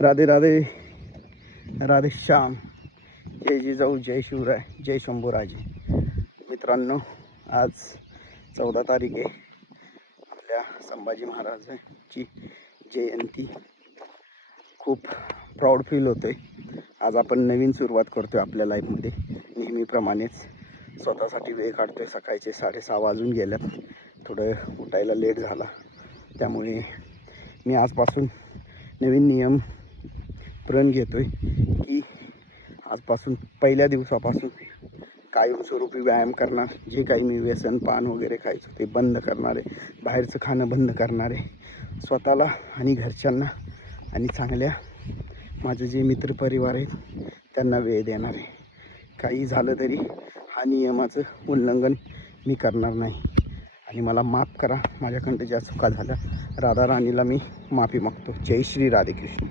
राधे राधे, राधे श्याम, जय जिजाऊ, जय शिवराय, जय शंभूराजे. मित्रांनो, आज 14 तारीख आहे. आपल्या संभाजी महाराजांची जयंती. खूप प्राऊड फील होतोय. आज आपण नवीन सुरुवात करतोय आपल्या लाईफमध्ये. नेहमीप्रमाणेच स्वतःसाठी वेळ काढतोय. सकाळचे 6:30 वाजून गेल्यात. थोडं उठायला लेट झाला, त्यामुळे मी आजपासून नवीन नियम प्रण घेतोय की आजपासून पहिल्या दिवसापासून कायमस्वरूपी व्यायाम करणार. जे काही मी व्यसन पान वगैरे खायचो ते बंद करणार आहे. बाहेरचं खाणं बंद करणार आहे. स्वतःला आणि घरच्यांना आणि चांगल्या माझे जे मित्रपरिवार आहेत त्यांना वेळ देणार आहे. काही झालं तरी हा नियमाचं उल्लंघन मी करणार नाही. आणि मला माफ करा, माझ्याकडं ज्या चुका झाल्या. राधा राणीला मी माफी मागतो. जय श्री राधेकृष्ण.